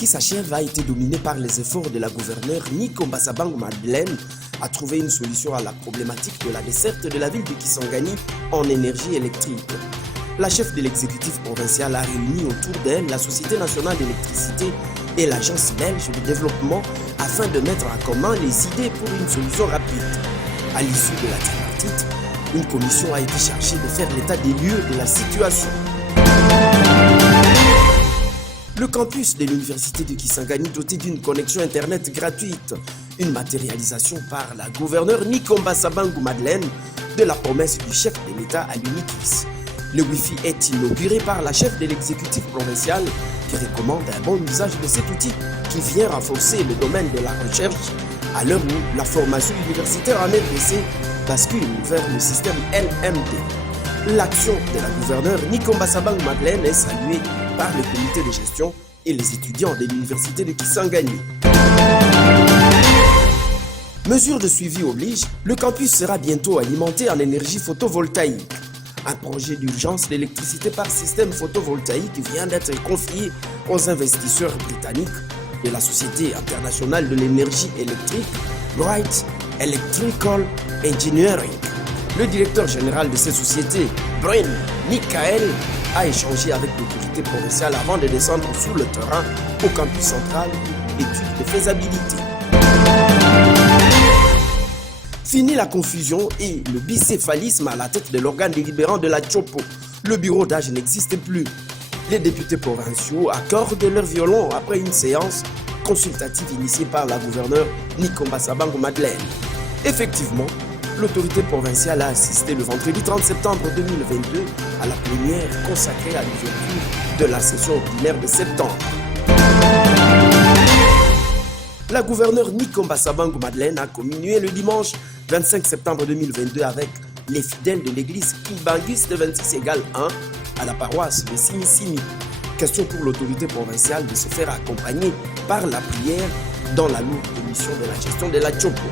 qui s'achève a été dominé par les efforts de la gouverneure Nikomba Sabangu Madeleine à trouver une solution à la problématique de la desserte de la ville de Kisangani en énergie électrique. La chef de l'exécutif provincial a réuni autour d'elle la Société nationale d'électricité et l'Agence belge de développement afin de mettre en commun les idées pour une solution rapide. À l'issue de la tripartite, une commission a été chargée de faire l'état des lieux de la situation. Le campus de l'université de Kisangani doté d'une connexion internet gratuite, une matérialisation par la gouverneure Nikomba Sabangu Madeleine de la promesse du chef de l'État à l'UNIKIS. Le Wi-Fi est inauguré par la chef de l'exécutif provincial qui recommande un bon usage de cet outil qui vient renforcer le domaine de la recherche à l'heure où la formation universitaire en RDC bascule vers le système LMD. L'action de la gouverneure Nikomba Sabangu Madeleine est saluée par le comité de gestion et les étudiants de l'université de Kisangani. Mesure de suivi oblige, le campus sera bientôt alimenté en énergie photovoltaïque. Un projet d'urgence d'électricité par système photovoltaïque vient d'être confié aux investisseurs britanniques de la Société internationale de l'énergie électrique, Bright Electrical Engineering. Le directeur général de cette société, Brian Michael, a échangé avec l'autorité provinciale avant de descendre sur le terrain au campus central pour étude de faisabilité. Fini la confusion et le bicéphalisme à la tête de l'organe délibérant de la Tchopo. Le bureau d'âge n'existe plus. Les députés provinciaux accordent leur violon après une séance consultative initiée par la gouverneure Nikomba Sabangu Madeleine. Effectivement, l'autorité provinciale a assisté le vendredi 30 septembre 2022 à la plénière consacrée à l'ouverture de la session ordinaire de septembre. La gouverneure Nikomba Sabangu Madeleine a communié le dimanche 25 septembre 2022 avec les fidèles de l'église Kimbanguis de 26-1 à la paroisse de Simi. Question pour l'autorité provinciale de se faire accompagner par la prière dans la lourde mission de la gestion de la Tchopo.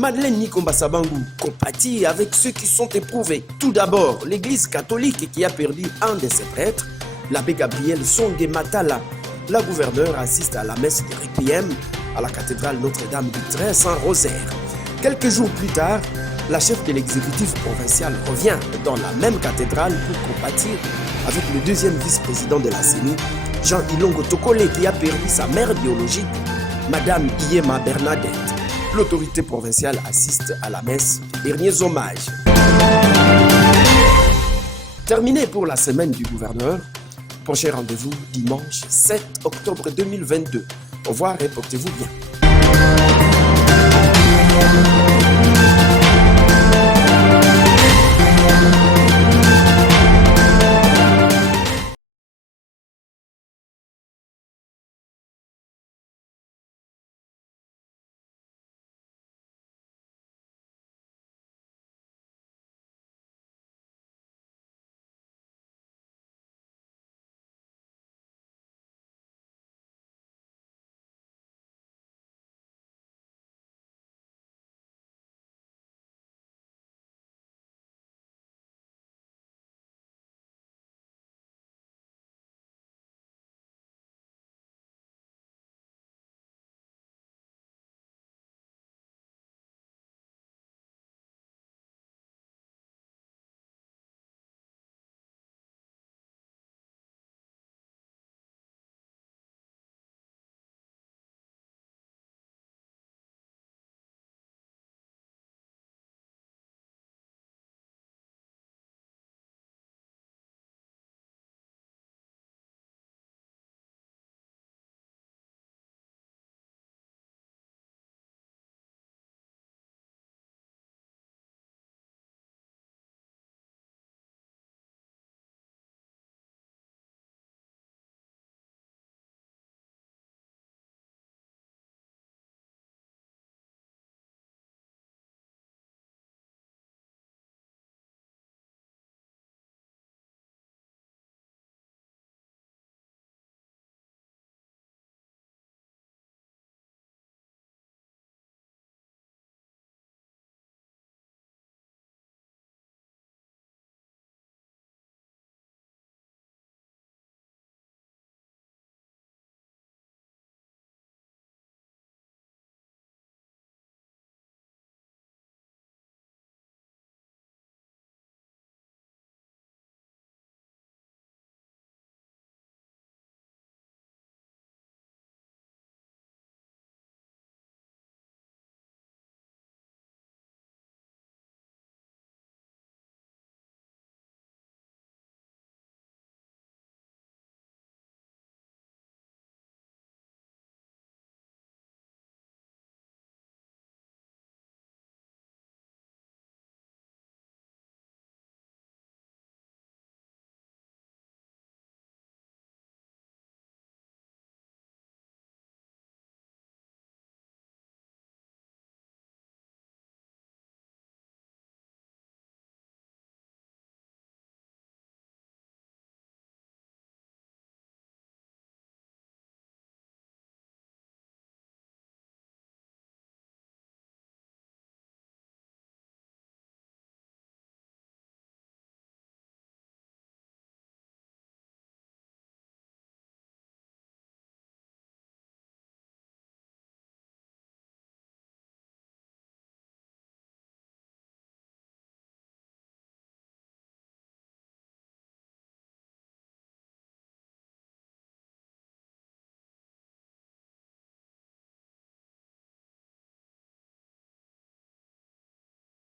Madeleine Nikomba Sabangu compatit avec ceux qui sont éprouvés. Tout d'abord, l'église catholique qui a perdu un de ses prêtres, l'abbé Gabriel Songe Matala. La gouverneure assiste à la messe de Requiem à la cathédrale Notre-Dame du Très Saint-Rosaire. Quelques jours plus tard, la chef de l'exécutif provincial revient dans la même cathédrale pour compatir avec le deuxième vice-président de la CENI, Jean Ilongo Tokole, qui a perdu sa mère biologique, Madame Iyema Bernadette. L'autorité provinciale assiste à la messe des derniers hommages. Terminé pour la semaine du gouverneur. Prochain rendez-vous dimanche 7 octobre 2022. Au revoir et portez-vous bien.